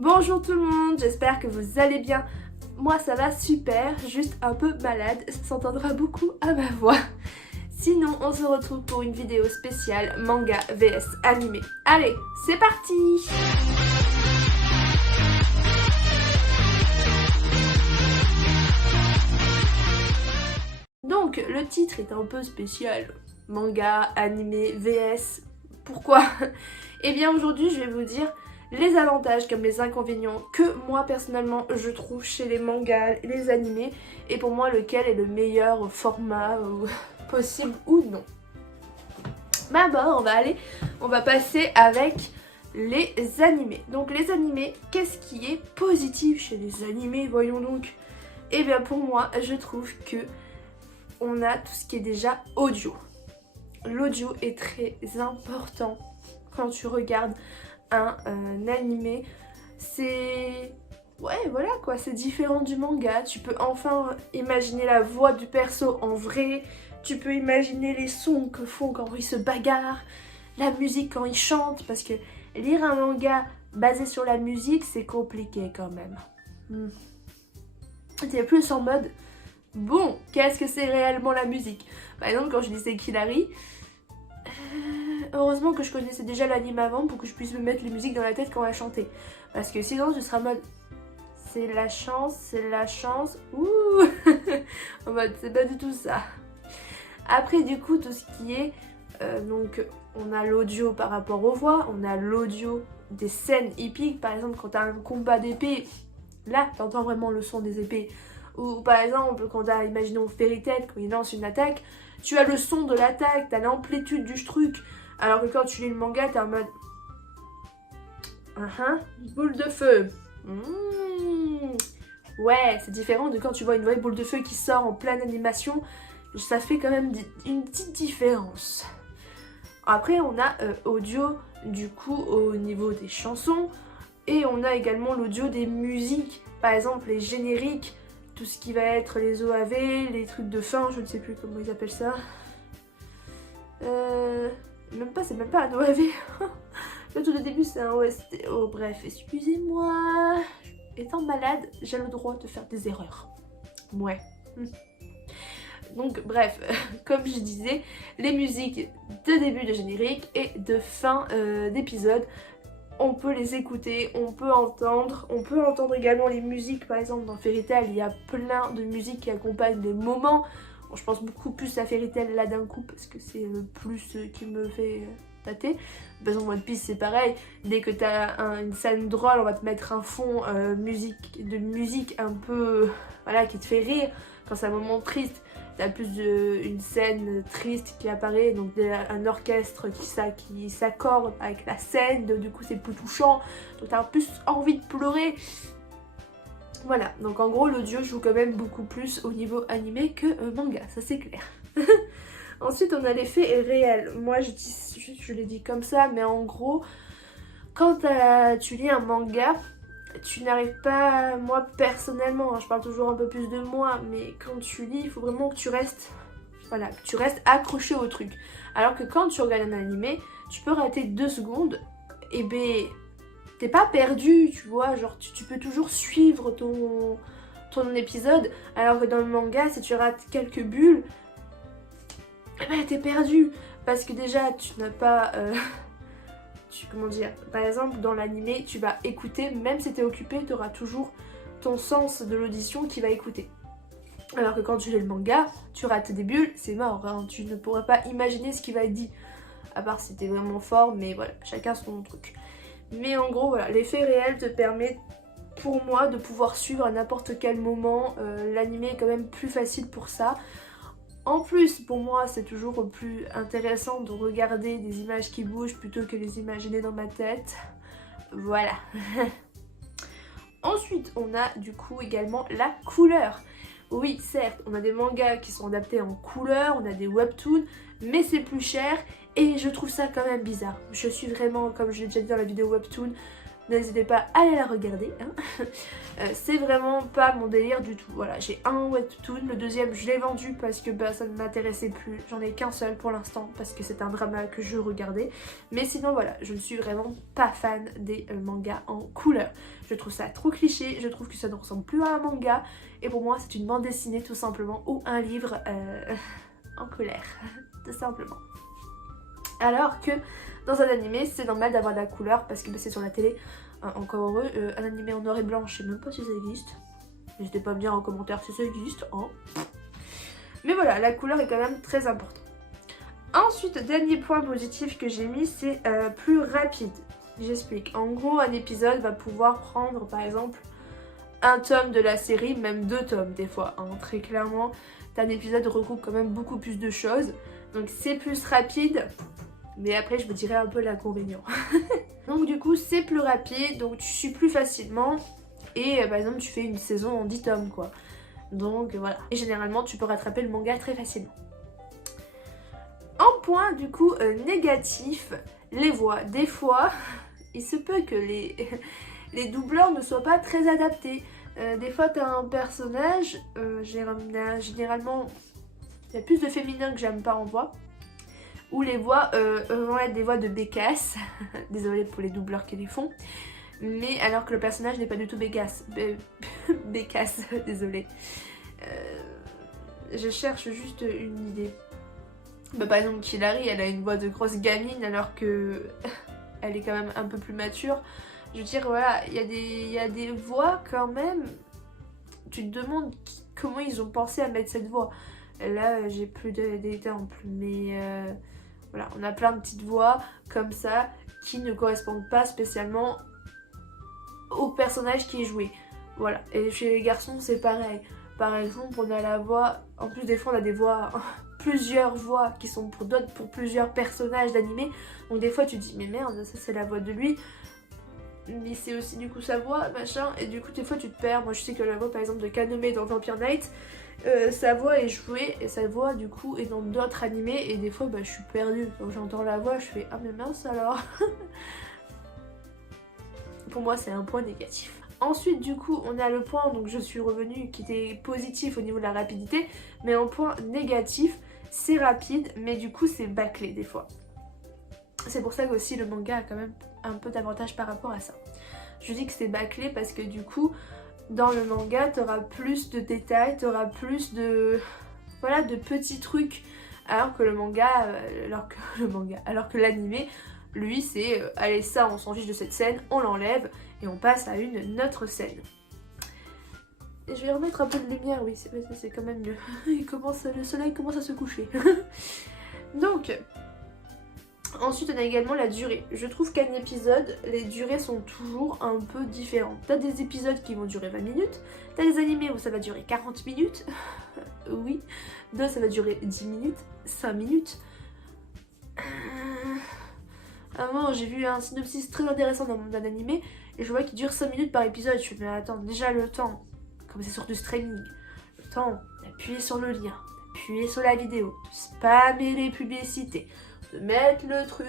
Bonjour tout le monde, j'espère que vous allez bien. Moi ça va super, juste un peu malade, ça s'entendra beaucoup à ma voix. Sinon on se retrouve pour une vidéo spéciale manga vs animé. Allez, c'est parti! Donc le titre est un peu spécial, manga, animé, vs. Pourquoi? Eh bien aujourd'hui je vais vous dire les avantages comme les inconvénients que moi personnellement je trouve chez les mangas, les animés, et pour moi lequel est le meilleur format possible ou non. D'abord on va passer avec les animés. Donc les animés, qu'est-ce qui est positif chez les animés, voyons donc? Eh bien pour moi je trouve que on a tout ce qui est déjà audio. L'audio est très important quand tu regardes un animé. C'est... ouais, voilà quoi, c'est différent du manga. Tu peux enfin imaginer la voix du perso en vrai. Tu peux imaginer les sons que font quand ils se bagarrent, la musique quand ils chantent, parce que lire un manga basé sur la musique, c'est compliqué quand même. T'es plus en mode, bon, qu'est-ce que c'est réellement la musique? Par exemple, quand je lisais Kilari, heureusement que je connaissais déjà l'anime avant pour que je puisse me mettre les musiques dans la tête quand elle chantait. Parce que sinon, je serais en mode, c'est la chance, ouh. En mode, c'est pas du tout ça. Après, du coup, tout ce qui est, donc, on a l'audio par rapport aux voix, on a l'audio des scènes épiques. Par exemple, quand t'as un combat d'épée, là, t'entends vraiment le son des épées. Ou par exemple, quand t'as, imaginons Fairy Tail, quand il lance une attaque, tu as le son de l'attaque, t'as l'amplitude du truc. Alors que quand tu lis le manga, t'es en mode... boule de feu. Ouais, c'est différent de quand tu vois une vraie boule de feu qui sort en pleine animation. Ça fait quand même une petite différence. Après, on a audio, du coup, au niveau des chansons. Et on a également l'audio des musiques. Par exemple, les génériques. Tout ce qui va être les OAV, les trucs de fin, je ne sais plus comment ils appellent ça. Même pas, c'est même pas un OAV. Le tout de début c'est un OST. Oh bref, excusez-moi. Étant malade, j'ai le droit de faire des erreurs. Ouais. Donc bref, comme je disais, les musiques de début de générique et de fin d'épisode, on peut les écouter, on peut entendre également les musiques. Par exemple dans Fairy Tail, il y a plein de musiques qui accompagnent les moments. Bon, je pense beaucoup plus à Fairy Tail là d'un coup parce que c'est le plus qui me fait tâter. Par exemple One Piece c'est pareil, dès que t'as une scène drôle, on va te mettre un fond de musique un peu, voilà, qui te fait rire. Quand c'est un moment triste, t'as plus une scène triste qui apparaît, donc un orchestre qui s'accorde avec la scène, du coup c'est plus touchant, donc t'as plus envie de pleurer. Voilà, donc en gros l'audio joue quand même beaucoup plus au niveau animé que manga, ça c'est clair. Ensuite on a l'effet réel. Moi je l'ai dit comme ça, mais en gros, quand tu lis un manga, tu n'arrives pas, moi personnellement, hein, je parle toujours un peu plus de moi, mais quand tu lis, il faut vraiment que tu restes, voilà, que tu restes accroché au truc. Alors que quand tu regardes un animé, tu peux rater 2 secondes, et ben t'es pas perdu, tu vois, genre tu peux toujours suivre ton épisode, alors que dans le manga, si tu rates quelques bulles, eh ben t'es perdu, parce que déjà tu n'as pas... comment dire, par exemple dans l'animé tu vas écouter, même si t'es occupé, tu auras toujours ton sens de l'audition qui va écouter. Alors que quand tu lis le manga, tu rates des bulles, c'est mort, hein. Tu ne pourras pas imaginer ce qui va être dit. À part si t'es vraiment fort, mais voilà, chacun son truc. Mais en gros voilà, l'effet réel te permet pour moi de pouvoir suivre à n'importe quel moment. L'animé est quand même plus facile pour ça. En plus, pour moi, c'est toujours plus intéressant de regarder des images qui bougent plutôt que les imaginer dans ma tête. Voilà. Ensuite, on a du coup également la couleur. Oui, certes, on a des mangas qui sont adaptés en couleur, on a des webtoons, mais c'est plus cher et je trouve ça quand même bizarre. Je suis vraiment, comme je l'ai déjà dit dans la vidéo webtoon, n'hésitez pas à aller la regarder. Hein. C'est vraiment pas mon délire du tout. Voilà, j'ai un webtoon, le deuxième je l'ai vendu parce que ça ne m'intéressait plus. J'en ai qu'un seul pour l'instant parce que c'est un drama que je regardais. Mais sinon voilà, je ne suis vraiment pas fan des mangas en couleur. Je trouve ça trop cliché, je trouve que ça ne ressemble plus à un manga. Et pour moi c'est une bande dessinée tout simplement ou un livre en couleur, tout simplement. Alors que dans un animé c'est normal d'avoir de la couleur parce que c'est sur la télé. Encore heureux, un animé en noir et blanc, je sais même pas si ça existe. N'hésitez pas à me dire en commentaire si ça existe. Hein. Mais voilà, la couleur est quand même très importante. Ensuite, dernier point positif que j'ai mis, c'est plus rapide. J'explique. En gros, un épisode va pouvoir prendre par exemple un tome de la série, même 2 tomes des fois. Hein. Très clairement, un épisode regroupe quand même beaucoup plus de choses. Donc c'est plus rapide. Mais après je vous dirai un peu l'inconvénient. Donc du coup c'est plus rapide, donc tu suis plus facilement. Et par exemple tu fais une saison en 10 tomes quoi. Donc voilà. Et généralement tu peux rattraper le manga très facilement. En point du coup négatif, les voix. Des fois, il se peut que les doubleurs ne soient pas très adaptés. Des fois t'as un personnage, généralement il y a plus de féminin que j'aime pas en voix. Où les voix vont être des voix de bécasse. Désolée pour les doubleurs qui les font. Mais alors que le personnage n'est pas du tout bécasse. Bécasse, désolée. Je cherche juste une idée. Par exemple, Killary, elle a une voix de grosse gamine alors que elle est quand même un peu plus mature. Je veux dire, voilà, il y a des voix quand même. Tu te demandes comment ils ont pensé à mettre cette voix. Là, j'ai plus d'exemples, mais voilà, on a plein de petites voix comme ça qui ne correspondent pas spécialement au personnage qui est joué. Voilà, et chez les garçons c'est pareil. Par exemple, on a la voix, en plus des fois on a des voix, plusieurs voix qui sont pour plusieurs personnages d'animé. Donc des fois tu te dis mais merde, ça c'est la voix de lui. Mais c'est aussi du coup sa voix, machin, et du coup des fois tu te perds. Moi je sais que la voix par exemple de Kanome dans Vampire Knight, sa voix est jouée et sa voix du coup est dans d'autres animés et des fois je suis perdue. Quand j'entends la voix je fais ah mais mince alors. Pour moi c'est un point négatif. Ensuite du coup on a le point, donc je suis revenue, qui était positif au niveau de la rapidité, mais en point négatif c'est rapide mais du coup c'est bâclé des fois. C'est pour ça que aussi le manga a quand même un peu d'avantage par rapport à ça. Je dis que c'est bâclé parce que du coup dans le manga t'auras plus de détails, t'auras plus de voilà de petits trucs, alors que le manga, alors que l'animé lui c'est allez ça on s'en fiche de cette scène, on l'enlève et on passe à une autre scène. Et je vais remettre un peu de lumière, oui c'est quand même mieux. Le soleil commence à se coucher. Donc ensuite on a également la durée. Je trouve qu'un épisode, les durées sont toujours un peu différentes. T'as des épisodes qui vont durer 20 minutes, t'as des animés où ça va durer 40 minutes, oui, d'autres ça va durer 10 minutes, 5 minutes. Avant j'ai vu un synopsis très intéressant d'un animé et je vois qu'il dure 5 minutes par épisode. Je me dis mais attends, déjà le temps, comme c'est sur du streaming, le temps d'appuyer sur le lien, d'appuyer sur la vidéo, de spammer les publicités, de mettre le truc,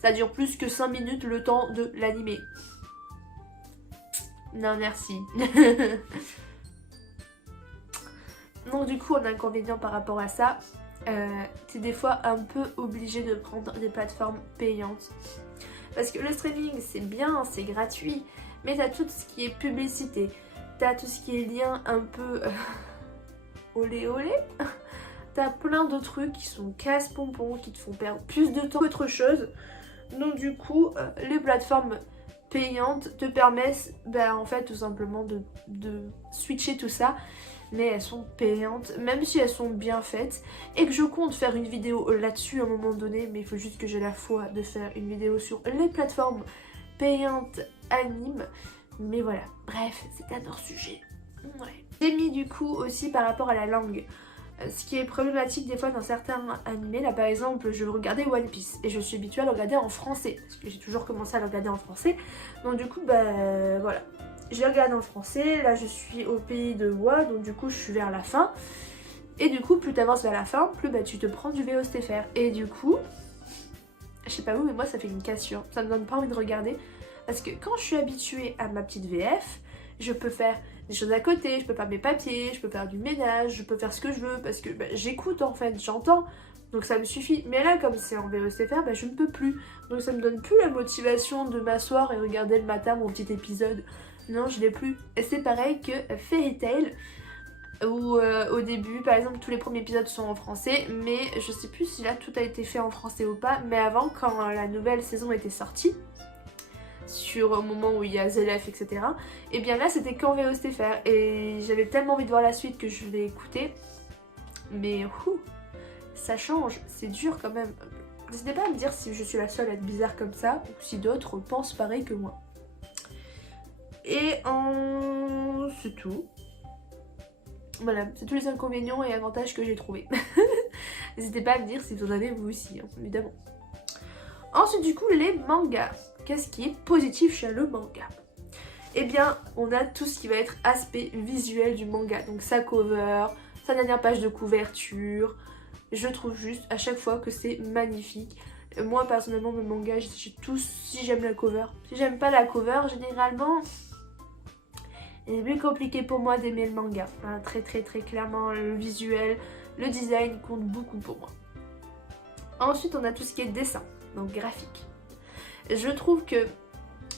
ça dure plus que 5 minutes le temps de l'animé. Non merci. Donc du coup on a un inconvénient par rapport à ça. T'es des fois un peu obligé de prendre des plateformes payantes. Parce que le streaming c'est bien, c'est gratuit, mais t'as tout ce qui est publicité, t'as tout ce qui est lien un peu olé olé. T'as plein de trucs qui sont casse-pompons, qui te font perdre plus de temps qu'autre chose. Donc du coup, les plateformes payantes te permettent en fait tout simplement de switcher tout ça. Mais elles sont payantes, même si elles sont bien faites. Et que je compte faire une vidéo là-dessus à un moment donné. Mais il faut juste que j'ai la foi de faire une vidéo sur les plateformes payantes anime. Mais voilà, bref, c'est un hors sujet. Ouais. J'ai mis du coup aussi par rapport à la langue. Ce qui est problématique des fois dans certains animés, là par exemple je veux regarder One Piece et je suis habituée à le regarder en français parce que j'ai toujours commencé à le regarder en français, donc du coup voilà, je regarde en français, là je suis au pays de Wa, donc du coup je suis vers la fin et du coup plus t'avances vers la fin, plus tu te prends du VOSTFR et du coup, je sais pas vous mais moi ça fait une cassure, ça me donne pas envie de regarder Parce que quand je suis habituée à ma petite VF, je peux faire des choses à côté, je peux faire mes papiers, je peux faire du ménage, je peux faire ce que je veux parce que j'écoute en fait, j'entends. Donc ça me suffit. Mais là, comme c'est en VOSTFR, je ne peux plus. Donc ça me donne plus la motivation de m'asseoir et regarder le matin mon petit épisode. Non, je l'ai plus. Et c'est pareil que Fairy Tail, où au début, par exemple, tous les premiers épisodes sont en français, mais je sais plus si là tout a été fait en français ou pas. Mais avant, quand la nouvelle saison était sortie, sur au moment où il y a Zelef, etc. Et bien là, c'était qu'en VOSTFR. Et j'avais tellement envie de voir la suite que je l'ai écouté. Mais ça change, c'est dur quand même. N'hésitez pas à me dire si je suis la seule à être bizarre comme ça, ou si d'autres pensent pareil que moi. Et c'est tout. Voilà, c'est tous les inconvénients et avantages que j'ai trouvés. N'hésitez pas à me dire si vous en avez vous aussi, hein, évidemment. Ensuite du coup, les mangas. Qu'est-ce qui est positif chez le manga? Eh bien, on a tout ce qui va être aspect visuel du manga. Donc sa cover, sa dernière page de couverture. Je trouve juste à chaque fois que c'est magnifique. Moi personnellement, mes mangas, j'ai tous, si j'aime la cover. Si j'aime pas la cover, généralement, c'est plus compliqué pour moi d'aimer le manga. Hein, très clairement, le visuel, le design compte beaucoup pour moi. Ensuite, on a tout ce qui est dessin, donc graphique. Je trouve que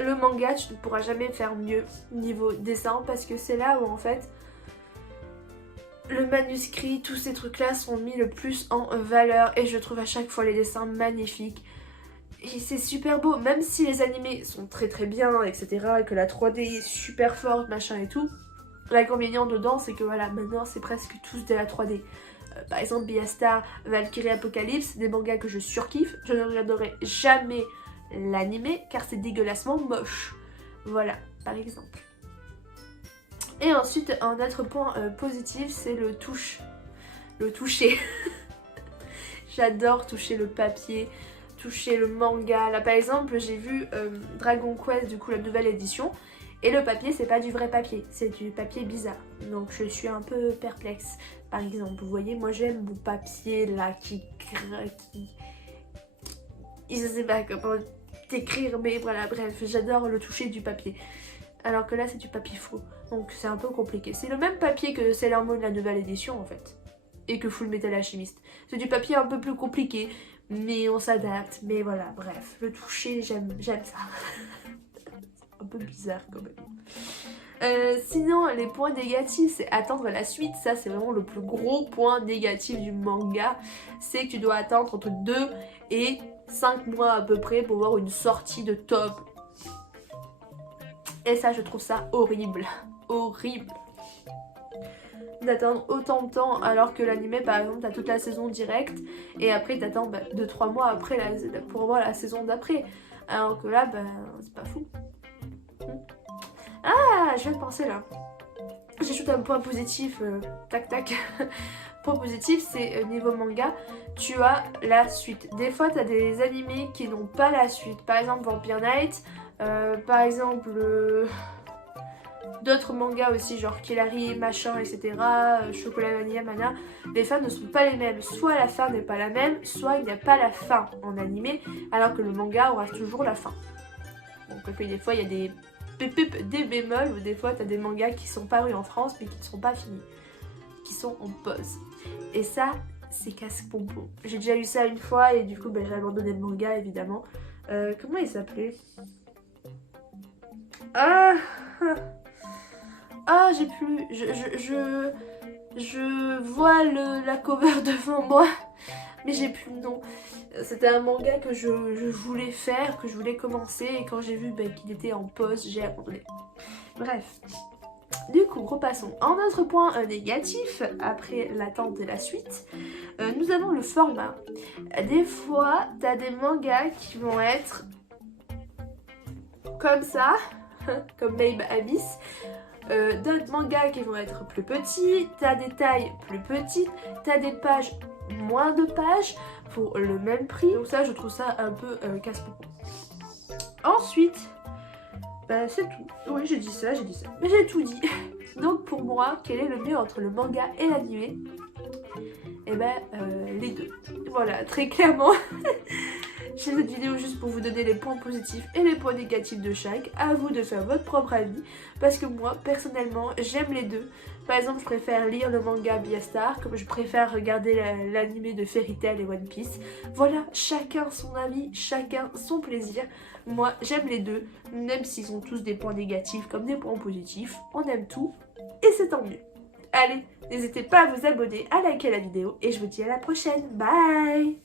le manga, tu ne pourras jamais faire mieux niveau dessin parce que c'est là où en fait le manuscrit, tous ces trucs là sont mis le plus en valeur et je trouve à chaque fois les dessins magnifiques. Et c'est super beau, même si les animés sont très bien, etc. et que la 3D est super forte, machin et tout. L'inconvénient dedans, c'est que voilà, maintenant c'est presque tous de la 3D. Par exemple, Beastar, Valkyrie Apocalypse, des mangas que je surkiffe. Je ne regarderai jamais l'animé car c'est dégueulassement moche. Voilà, par exemple. Et ensuite, un autre point positif, c'est le toucher. J'adore toucher le papier, toucher le manga. Là, par exemple, j'ai vu Dragon Quest, du coup, la nouvelle édition. Et le papier, c'est pas du vrai papier, c'est du papier bizarre. Donc, je suis un peu perplexe. Par exemple, vous voyez, moi, j'aime mon papier là qui... Je sais pas comment t'écrire, mais voilà, bref, j'adore le toucher du papier. Alors que là, c'est du papier faux. Donc c'est un peu compliqué. C'est le même papier que Sailor Moon, la nouvelle édition en fait. Et que Full Metal Alchemist. C'est du papier un peu plus compliqué. Mais on s'adapte. Mais voilà, bref. Le toucher, j'aime ça. C'est un peu bizarre quand même. Sinon, les points négatifs, c'est attendre la suite. Ça, c'est vraiment le plus gros point négatif du manga. C'est que tu dois attendre entre 2 et 5 mois à peu près pour voir une sortie de top. Et ça, je trouve ça horrible. Horrible. D'attendre autant de temps alors que l'anime, par exemple, t'as toute la saison directe et après t'attends 2-3 mois après pour voir la saison d'après. Alors que là, c'est pas fou. Ah, je viens de penser là. J'ajoute un point positif. Tac. Point positif, c'est niveau manga, tu as la suite. Des fois, t'as des animés qui n'ont pas la suite. Par exemple, Vampire Knight. Par exemple d'autres mangas aussi genre Killary, machin, etc. Chocolat Vanilla, Mana. Les fins ne sont pas les mêmes. Soit la fin n'est pas la même, soit il n'y a pas la fin en animé, alors que le manga aura toujours la fin. Donc des fois il y a des bémols, ou des fois tu as des mangas qui sont parus en France mais qui ne sont pas finis, qui sont en pause. Et ça, c'est casse-pompon. J'ai déjà eu ça une fois et du coup j'ai abandonné le manga évidemment. Comment il s'appelait ? J'ai plus. Je vois la cover devant moi, mais j'ai plus le nom. C'était un manga que je voulais faire, que je voulais commencer, et quand j'ai vu qu'il était en pause, j'ai abandonné. Bref. Du coup, repassons. En autre point négatif, après l'attente et la suite, nous avons le format. Des fois, t'as des mangas qui vont être comme ça, comme Babe Abyss. D'autres mangas qui vont être plus petits, t'as des tailles plus petites, t'as des pages, moins de pages pour le même prix. Donc ça, je trouve ça un peu casse-pompon. Ensuite, c'est tout. Oui, j'ai dit ça. Mais j'ai tout dit. Donc pour moi, quel est le mieux entre le manga et l'animé ? Eh les deux. Voilà, très clairement. j'ai cette vidéo juste pour vous donner les points positifs et les points négatifs de chaque. À vous de faire votre propre avis. Parce que moi, personnellement, j'aime les deux. Par exemple, je préfère lire le manga Beastar, comme je préfère regarder l'anime de Fairy Tail et One Piece. Voilà, chacun son avis, chacun son plaisir. Moi, j'aime les deux, même s'ils ont tous des points négatifs comme des points positifs. On aime tout, et c'est tant mieux. Allez, n'hésitez pas à vous abonner, à liker la vidéo, et je vous dis à la prochaine. Bye!